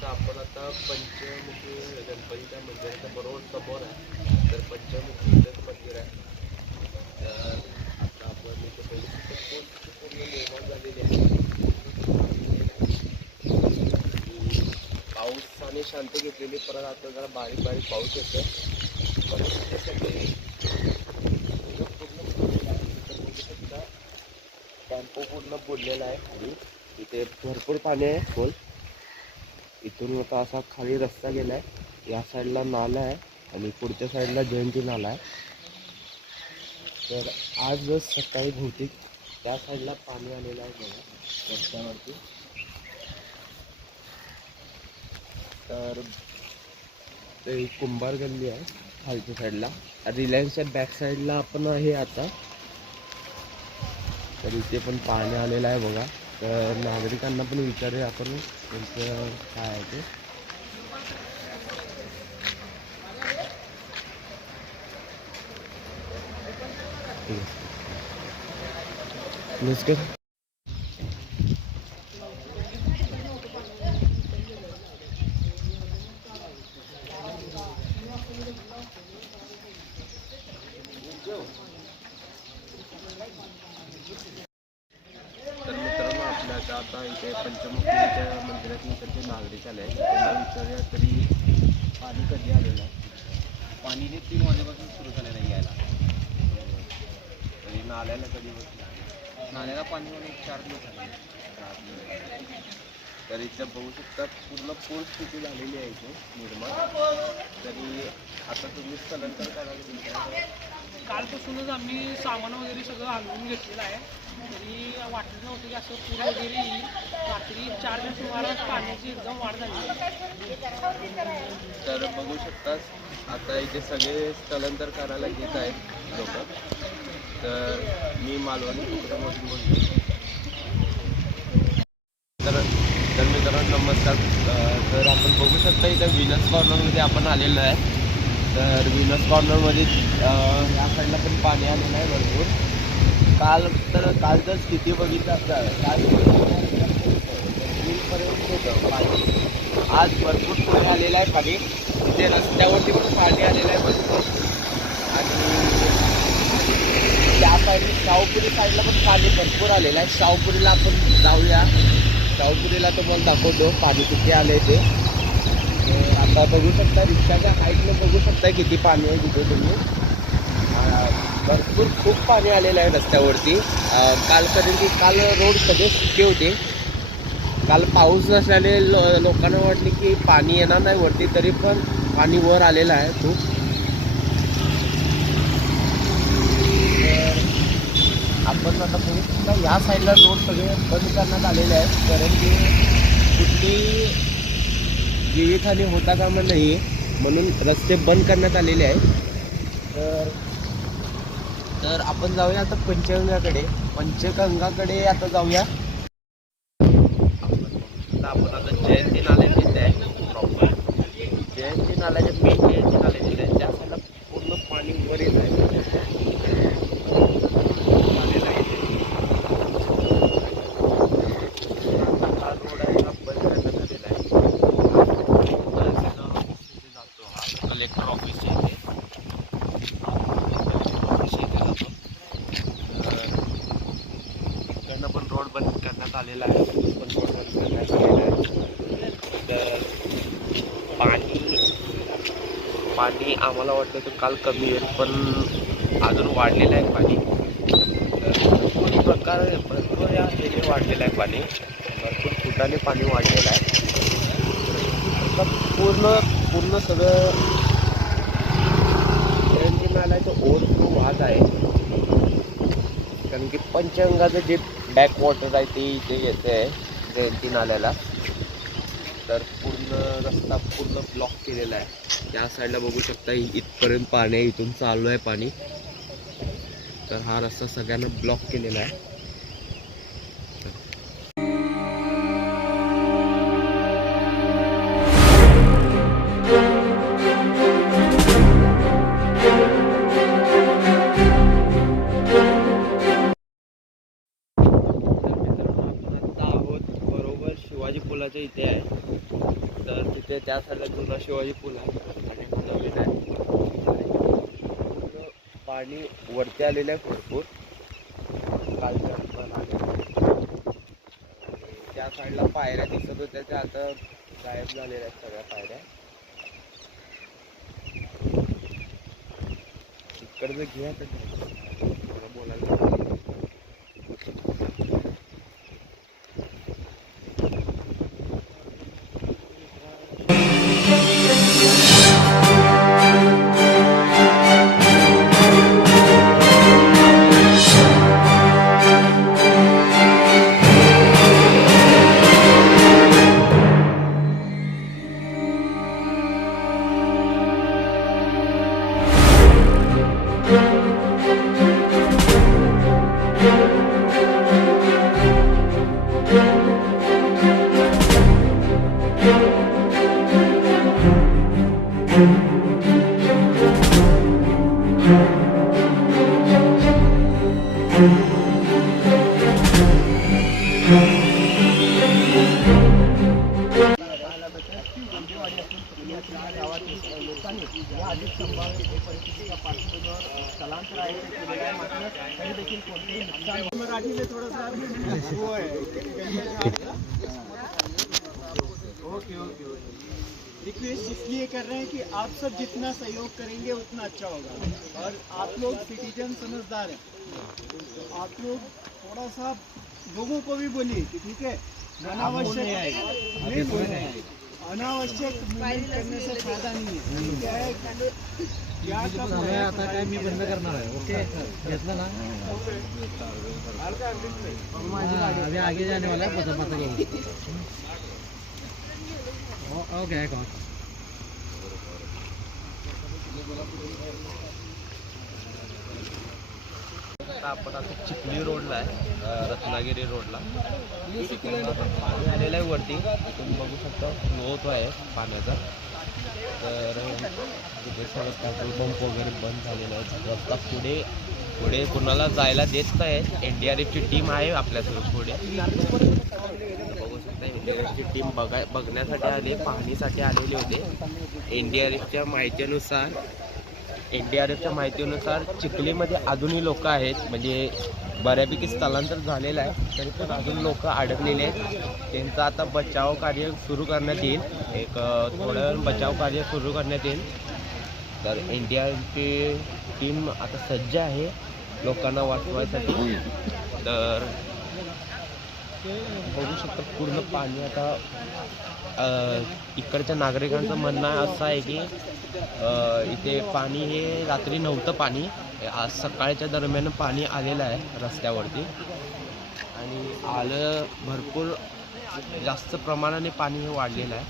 तर आपण आता पंचमुखी गणपतीच्या मंदिराच्या बरोबर समोर आहे. तर पंचमुखी इथंच मंदिर आहे. तर आता आपण इथे बघू शकतो पूर्ण निर्माण झालेली आहे. पाऊस आणि शांती घेतलेली, परत आता जरा बारीक बारीक पाऊस येतो. परत इथे सगळे टेम्पो पूर्ण बुडलेला आहे खाली. इथे भरपूर पाणी आहे खोल. इथून आता असा खाली रस्ता गेलाय. या साईडला नाला आहे आणि पुढच्या साईडला जयंती नाला आहे. तर आज सकाळी बहुतेक त्या साईडला पाणी आलेलं आहे बघा रस्त्यावरती. तर ते कुंभार गल्ली आहे खालच्या साईडला. रिलायन्सच्या बॅक साईडला आपण आहे आता. तर इथे पण पाणी आलेलं आहे बघा. तर नागरिकांना पण विचारूया आपण त्यांचं काय आहे ते. नमस्कार. तर मित्रांनो, आपल्या आता इथे पंचमुखीच्या मंदिरात इकडचे नागरिक आले आहेत. त्यांना विचारूया तरी पाणी कधी आलेलं आहे. पाणी हे 3 वाजेपासून सुरू झालेलं आहे यायला. तरी नाल्याला कधी बसलं? नाल्याला पाणी येऊन 4 दिवस झाले. तर इथं बघू शकता पूर्ण पूर स्थिती झालेली आहे इथे निर्माण. तरी आता तुम्ही स्थलांतर करायला तुमच्या कालपासूनच आम्ही सामान वगैरे सगळं हलवून घेतलेलं आहे. तरी वाटलं नव्हतं की असं पूर वगैरे येईल. रात्री 4च्या सुमारास पाण्याची एकदम वाढ झाली. तर बघू शकताच आता इथे सगळे स्थलांतर करायला घेत आहेत लोक. तर मी मालवणी कुटुंबामधून बोलतो. तर मित्रांनो नमस्कार. तर आपण बघू शकता इथं विनस कॉर्नरमध्ये आपण आलेलो आहे. तर विनस कॉर्नरमध्ये या साईडला पण पाणी आलेलं आहे भरपूर. कालचं स्थिती बघितलं असतं काल पर्यंत होतं पाणी. आज भरपूर पाणी आलेलं आहे खाली. तिथे रस्त्यावरती पण पाणी आलेलं आहे भरपूर. आणि त्या साईडला शाहूपुरी साईडला पण पाणी भरपूर आलेलं आहे. शाहूपुरीला आपण जाऊया. शाहूपुरीला तुम्हाला दाखवतो पाणी किती आले ते. आता बघू शकता रिक्षाच्या हाईटनं बघू शकता किती पाणी आहे तिथे तुम्ही. भरपूर खूप पाणी आलेलं आहे रस्त्यावरती. काल रोड सगळे सुके होते. काल पाऊस नसल्याने लोकांना वाटले की पाणी येणार नाही वरती, तरी पण पाणी वर आलेलं आहे खूप. आपण आता बघू शकता या साईडला रोड सगळे बंद करण्यात आलेले आहेत, कारण की कुठली जीवितहानी होता कामा नाही म्हणून रस्ते बंद करण्यात आलेले आहेत. तर आपण जाऊया आता पंचगंगाकडे आता जाऊया. आपण आता जयंती नाले तिथे आहे प्रॉपर. जयंती नाल्याच्या मेन जयंती नाले तिथे आहे. त्या साईडला पूर्ण पाणी वर येत आहे. हा रोड आहे हा बंद करण्यात आलेला आहे. जातो हा कलेक्टर ऑफिस येते. इकडनं पण रोड बंद करण्यात आलेला आहे. पण रोड बंद करण्यात आलेला आहे. तर पाणी आम्हाला वाटतं तर काल कमी येईल, पण अजून वाढलेलं आहे पाणी. तर भरपूर या एरिया वाढलेलं आहे पाणी. भरपूर फुटाने पाणी वाढलेलं आहे. पूर्ण सगळं जयंती नाल्याचं ओव्हरफ्लो वाहत आहे. कारण की पंचगंगाचं जे बॅकवॉटर आहे ते इथे येते आहे जयंती नाल्याला. तर पूर्ण रस्ता पूर्ण ब्लॉक केलेला आहे. त्या साईडला बघू शकता इथपर्यंत पाणी आहे. इथून चालू आहे पाणी. तर हा रस्ता सगळ्यांना ब्लॉक केलेला आहे. शिवाजी पुलाच्या इथे आहे. तर तिथे त्या साईडला जुना शिवाजी पूल आहे आणि हा नवीन आहे. पाणी वरती आलेलं आहे भरपूर, कालच्या पण आले. त्या साईडला पायऱ्या दिसत होत्या त्या आता गायब झालेल्या आहेत सगळ्या पायऱ्या. इकडचं घ्या तर थोडं बोलायला. रिक्वेस्ट इसलिए कर रहे हैं कि आप सब जितना सहयोग करेंगे उतना अच्छा होगा और आप लोग सिटीजन समझदार हैं, तो आप लोग थोड़ा सा लोगों को भी बोलिए कि ठीक है अनावश्यक मूवमेंट करने से फायदा नहीं है. क्या है क्या कब आता काय मी बंद करणार आहे. ओके घेतलं ना अभी आगे जाने वाला है पता पता ओके आपण आता चिखली रोडला आहे, रत्नागिरी रोडला पाणी आलेलं आहे वरती. तुम्ही बघू शकता फ्लो होतो आहे पाण्याचा. तर तिथे सगळं पेट्रोल पंप वगैरे बंद झालेला आहे. रस्ता पुढे कुणाला जायला देत नाही. NDRFची टीम आहे आपल्यासोबत पुढे. बघू शकता NDRFची टीम बघण्यासाठी आली, पाहणीसाठी आलेले होते. NDRFच्या माहितीनुसार चिखलीमध्ये अजूनही लोक आहेत, म्हणजे बऱ्यापैकी स्थलांतर झालेलं आहे, तरी पण अजून लोक अडकलेले आहेत. त्यांचं आता बचाव कार्य सुरू करण्यात येईल. एक थोड्या वेळ बचाव कार्य सुरू करण्यात येईल. तर NDRFची टीम आता सज्ज आहे लोकांना वाचवायसाठी. तर बघू शकता पूर्ण पाणी आता इकडच्या नागरिकांचं म्हणणं असं आहे की इथे पाणी हे रात्री नव्हतं. पाणी आज सकाळच्या दरम्यान पाणी आलेलं आहे रस्त्यावरती आणि आलं भरपूर जास्त प्रमाणाने पाणी हे वाढलेलं आहे.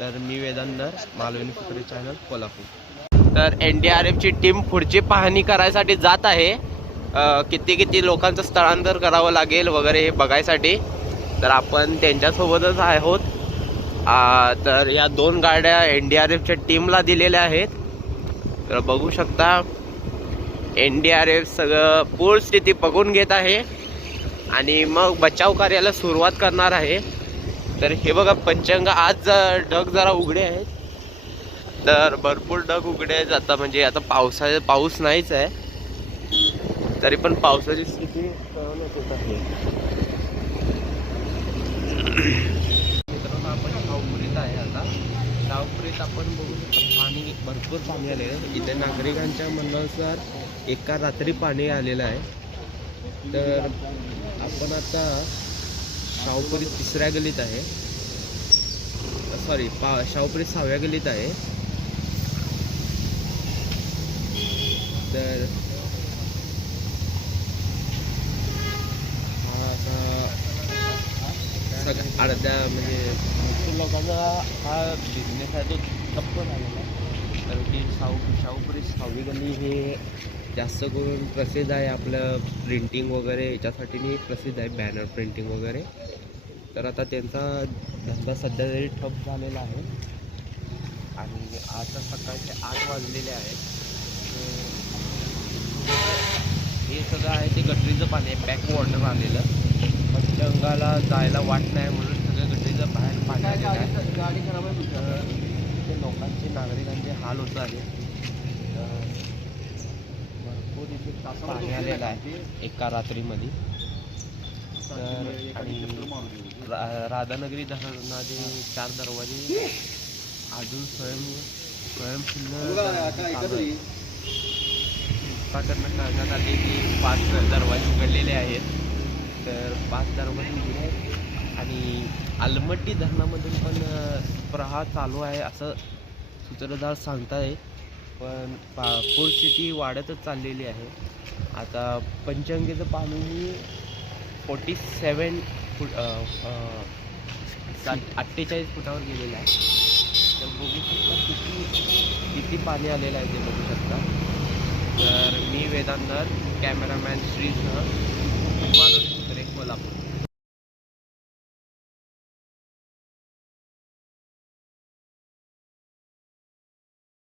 तर मी वेदांतर, मालवणी फुकरे चॅनल, कोल्हापूर. तर NDRFची टीम पुढची पाहणी करायसाठी जात आहे. किती लोकांचं स्थलांतर करावं लागेल वगैरे हे बघायसाठी. तर आपण त्यांच्यासोबतच आहोत. तर या 2 गाड्या NDRFच्या टीमला दिलेल्या आहेत. तर बघू शकता NDRF सगळं पूर्ण स्थिती बघून घेत आहे आणि मग बचाव कार्याला सुरुवात करणार आहे. तर हे बघा पंचंग, आज ढग जरा उघडे आहेत. तर भरपूर ढग उघडे आहेत आता, म्हणजे आता पाऊस नाहीच आहे, तरी पण पावसाची स्थिती कळवण्यात येत आहे. मित्रांनो आपण शाहूपुरीत आहे आता. शाहूपुरीत आपण बघू शकता पाणी भरपूर पाणी आलेलं आहे. इथे नागरिकांच्या म्हणण्यानुसार एका रात्री पाणी आलेलं आहे. तर आपण आता शाहूपुरी 3ऱ्या गल्लीत आहे, सॉरी शाहूपुरी 6व्या गल्लीत आहे. तर अर्ध्या म्हणजे भरपूर लोकांना हा बिझनेस आहे तो ठप्प झालेला आहे. कारण की शाहूपुरी 6वी गल्ली हे जास्त करून प्रसिद्ध आहे. आपलं प्रिंटिंग वगैरे याच्यासाठी प्रसिद्ध आहे, बॅनर प्रिंटिंग वगैरे. तर आता त्यांचा धंदा सध्या तरी ठप्प झालेला आहे आणि आता सकाळचे 8 वाजलेले आहेत. हे सगळं आहे ते गटरीचं पाणी आहे, बॅक वॉटर आलेलं. पंचंग गंगाला जायला वाट नाही म्हणून सगळं गड्डीचं बाहेर पाणी आलेलं आहे. गाडी खराब आहे इथे लोकांचे नागरिकांचे हाल होत आहेत. भरपूर इथे पाणी आलेलं आहे एका रात्रीमध्ये. तर आणि राधानगरी धरणाचे 4 दरवाजे अजून स्वयंपूर्ण करण्यात आले की 5 दरवाजे उघडलेले आहेत. तर 5 दरवाजे उघडले आहेत आणि आलमट्टी धरणामधून पण प्रवाह चालू आहे असं सूत्रधार सांगताय. पण परिस्थिती वाढतच चाललेली आहे. आता पंचगंगेचं पाणी 47 फूट 48 फुटावर गेलेलं आहे. तर बघू शकता किती पाणी आलेलं आहे ते बघू शकता. तर मी वेदांतर, कॅमेरामॅन श्रीसह, मालोरी कोल्हापूर.